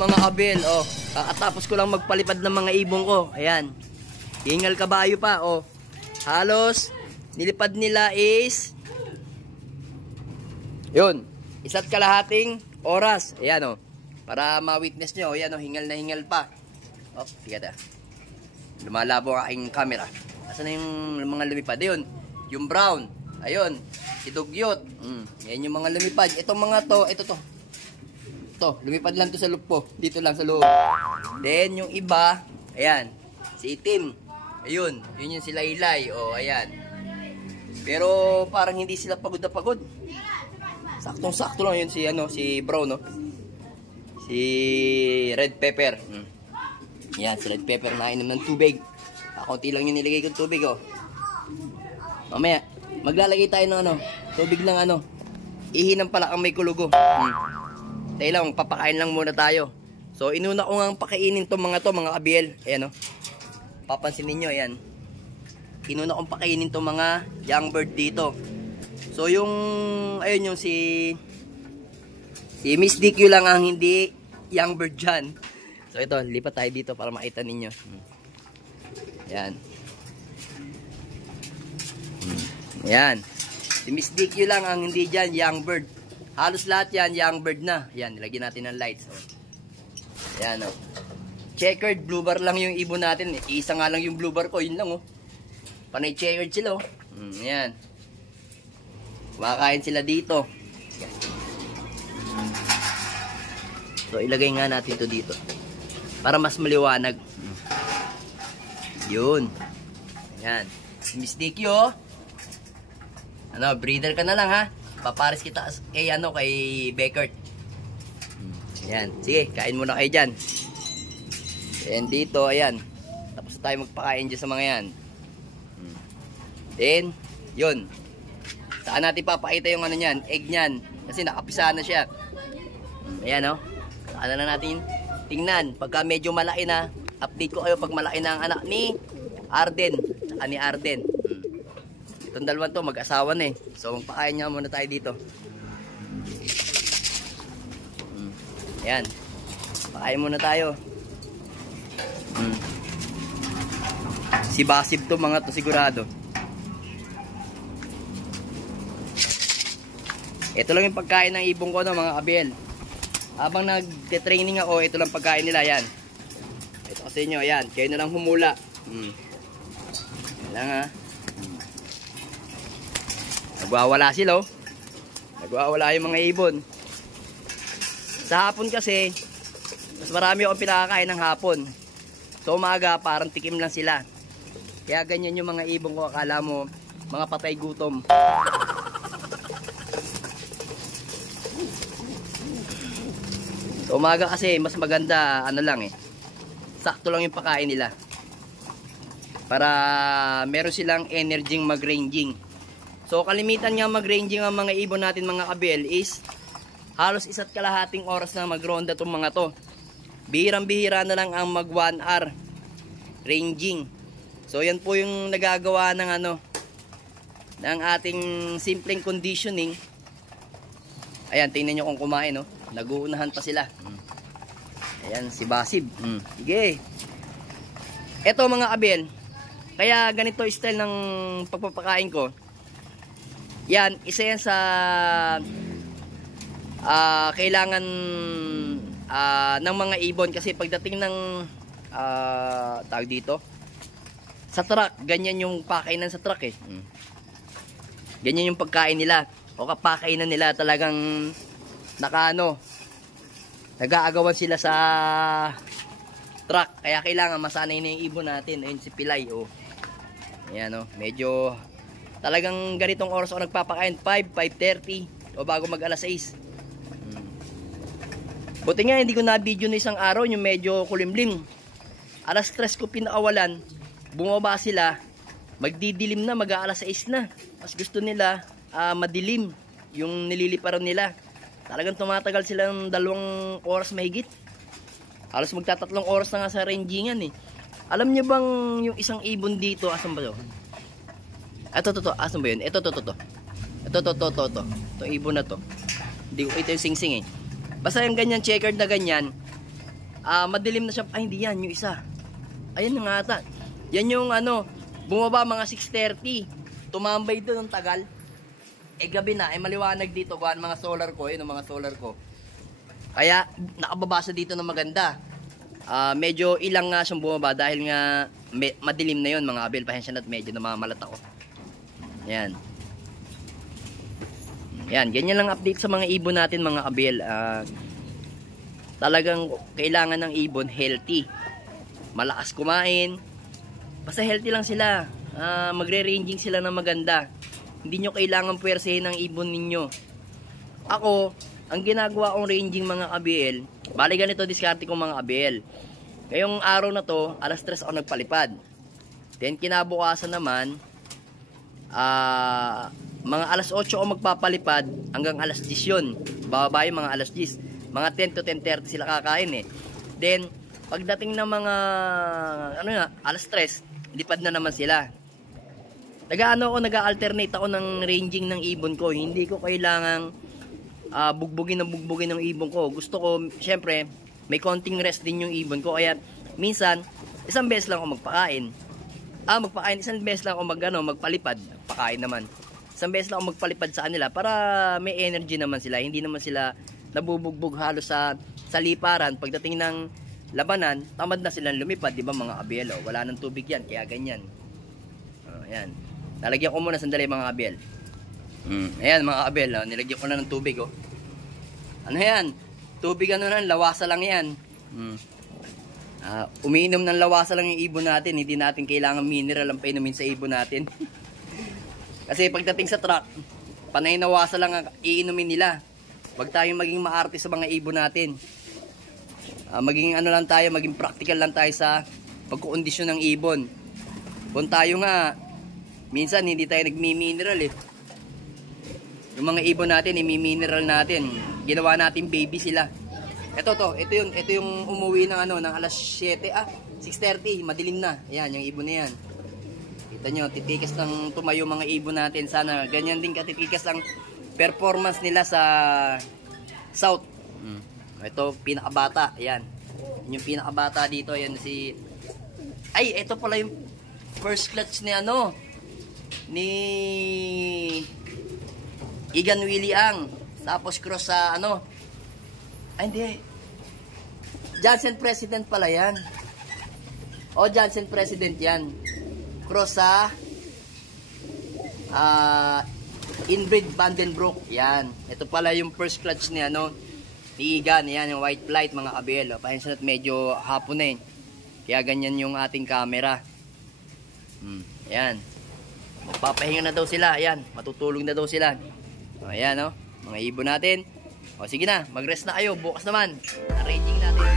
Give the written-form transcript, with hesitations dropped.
mga abel, oh. Kakatapos ko lang magpalipad ng mga ibong ko. Ayan. Hingal kabayo pa, oh. Halos nilipad nila is yun, 1.5 oras. Ayan, oh. Para ma-witness nyo, ayan, oh, hingal na hingal pa. Oh, tigada. Lumalabo ang aking camera. Asan na yung mga lumipad? Ayun, yung brown. Ayun, si Dugyot. Yan yung mga lumipad. Itong mga to, ito to. Ito, lumipad lang to sa loob po. Dito lang sa loob. Then, yung iba, ayan, si Itim. Ayun, yun yung si Laylay. O, ayan. Pero, parang hindi sila pagod na pagod. Saktong-sakto lang yun si, si Brown, no? Si Red Pepper. Ayan, si Red Pepper nainom ng tubig. Kakunti lang yung nilagay kong tubig, oh. Mamaya, maglalagay tayo ng tubig ng ihinang pala ang may kulugo. Tayo lang, papakain lang muna tayo. So, inuna ko nga pakainin tong mga abiel. Ayan, papansin ninyo, ayan. Inuna kong pakainin tong mga young bird dito. So, yung, ayun yung si Miss DQ lang ang hindi young bird dyan. So, ito, lipat tayo dito para makita ninyo. Ayan. Ayan. Si Miss DQ lang ang hindi dyan young bird. Halos lahat yan, young bird na. Yan, nilagyan natin ng lights. Yan, oh. Checkered, blue bar lang yung ibon natin. Isa nga lang yung blue bar ko, yun lang, oh. Panay checkered sila, oh. Yan. Kumakain sila dito. So, ilagay nga natin to dito. Para mas maliwanag. Yun. Yan. Miss Dicky, oh. Breeder ka na lang, ha. Papares kita kay kay Beckert. Ayan, sige, kain muna kayo dyan. And dito, ayan. Tapos tayo magpakain dyan sa mga yan. Then, yun. Saan natin papakita yung nyan, egg nyan. Kasi nakapisa na siya. Ayan, saan na natin tingnan. Pagka medyo malaki na, update ko kayo pag malaki na ang anak ni Arden. Saka ni Arden. Itong dalawang to, mag-asawa na eh. So, magpakain niya muna tayo dito. Ayan. Pakain muna tayo. Si Basib to mga to sigurado. Ito lang yung pagkain ng ibong ko, mga abel. Habang nag-training ako, ito lang pagkain nila. Ayan. Ito kasi nyo, ayan. Kayo na lang humula. Ayan lang, ha. Nagwawala sila, oh. Nagwawala yung mga ibon. Sa hapon kasi, mas marami akong pinakakain ng hapon. So umaga, parang tikim lang sila. Kaya ganyan yung mga ibon ko, akala mo, mga patay gutom. So umaga kasi, mas maganda, sakto lang yung pakain nila. Para meron silang energy mag-ranging. So, kalimitan nga mag-ranging ang mga ibon natin, mga kabel, is halos 1.5 oras na magronda itong mga to. Bihirang-bihira na lang ang mag 1 hour ranging. So, yan po yung nagagawa ng ng ating simpleng conditioning. Ayan, tingnan nyo kung kumain, no? Nag-uunahan pa sila. Ayan, si Basib. Sige. Ito, mga kabel, kaya ganito style ng pagpapakain ko. Yan, isa yan sa kailangan ng mga ibon kasi pagdating ng tawag dito sa truck, ganyan yung pakainan sa truck eh. Ganyan yung pagkain nila o kapakainan nila, talagang nag-aagawan sila sa truck, kaya kailangan masanay na yung ibon natin. Ayun si Pilay, oh. Ayan, medyo talagang ganitong oras ako nagpapakain, 5, 5:30 o bago mag alas 6. Buti nga hindi ko na-video na isang araw yung medyo kulimlim. Alas 3 ko pinakawalan, bumaba sila, magdidilim na, mag alas 6 na. Mas gusto nila madilim yung nililiparan nila. Talagang tumatagal sila ng 2 oras mahigit. Halos magtatatlong oras na nga sa rangingan eh. Alam niyo bang yung isang ibon dito, asan ba 'to? Ito, asan ba yun? Ito. Itong ibon na to. Hindi ko ito yung singsing eh. Basta yung ganyan, checkered na ganyan, madilim na siya. Ay, hindi yan, yung isa. Ayan na nga ata. Yan yung ano, bumaba mga 6:30. Tumambay doon ng tagal. Gabi na, maliwanag dito. Kuhaan mga solar ko, yun ang mga solar ko. Kaya, nakababa siya dito ng maganda. Medyo ilang nga siyang bumaba dahil nga madilim na yun mga abel. Pasensya na't medyo namamalat ako. Yan. Yan, ganyan lang update sa mga ibon natin mga abel. Talagang kailangan ng ibon healthy. Malakas kumain. Basta healthy lang sila. Magre-ranging sila ng maganda. Hindi nyo kailangan puwersahin ng ibon ninyo. Ako, ang ginagawa kong ranging mga abel, bali ganito diskarte ko mga abel. Ngayong araw na to, alas 3 ako nagpalipad. Then kinabukasan naman, mga alas 8 ako magpapalipad hanggang alas 10 yun. Bababa yung mga alas 10. Mga 10 to 10:30 sila kakain eh. Then, pagdating ng mga, alas 3, lipad na naman sila. Nag-alternate ako ng ranging ng ibon ko. Hindi ko kailangang bugbugin ng ibon ko. Gusto ko, syempre, may konting rest din yung ibon ko. Kaya, minsan, isang beses lang ako magpakain. Isang beses lang ako magpalipad. Pakain naman. Isang beses lang ako magpalipad sa kanila para may energy naman sila. Hindi naman sila nabubugbog halos sa liparan. Pagdating ng labanan, tamad na silang lumipad. Diba mga abel? Wala nang tubig yan, kaya ganyan. Ayan. Nalagyan ko muna sandali mga abel. Ayan mga abel, nilagyan ko na ng tubig. Ano yan? Tubig lawasa lang yan. Umiinom ng lawasa lang yung ibon natin. Hindi natin kailangan mineral ang painumin sa ibon natin. Kasi pagdating sa truck, panay nawasa lang ang iinumin nila. Huwag tayong maging maarte sa mga ibon natin. Maging maging practical lang tayo sa pagkukondisyon ng ibon. Kung tayo nga, minsan hindi tayo nagmi-mineral eh. Yung mga ibon natin, imi-mineral natin. Ginawa natin baby sila. Ito yung umuwi ng ng alas 7, 6:30, madilim na. Ayan, yung ibon na yan. Kita nyo, titikas ng tumayo mga ibon natin. Sana ganyan din katitikas ang performance nila sa South. Ito, pinakabata. Ayan. Yung pinakabata dito, ayan si... Ay, ito pala yung first clutch ni Igan Willie Ang. Tapos cross sa ay hindi, Johnson President pala yan. Johnson President yan. Cross sa Inbreed Vandenbroek. Yan. Ito pala yung first clutch ni Igan. Yan yung white flight mga abel. Pasensya na't medyo hapon na kaya ganyan yung ating camera. Yan. Magpapahinga na daw sila. Ayan, matutulog na daw sila. Ayan mga ibon natin. Sige na, mag-rest na kayo. Bukas naman, arranging natin.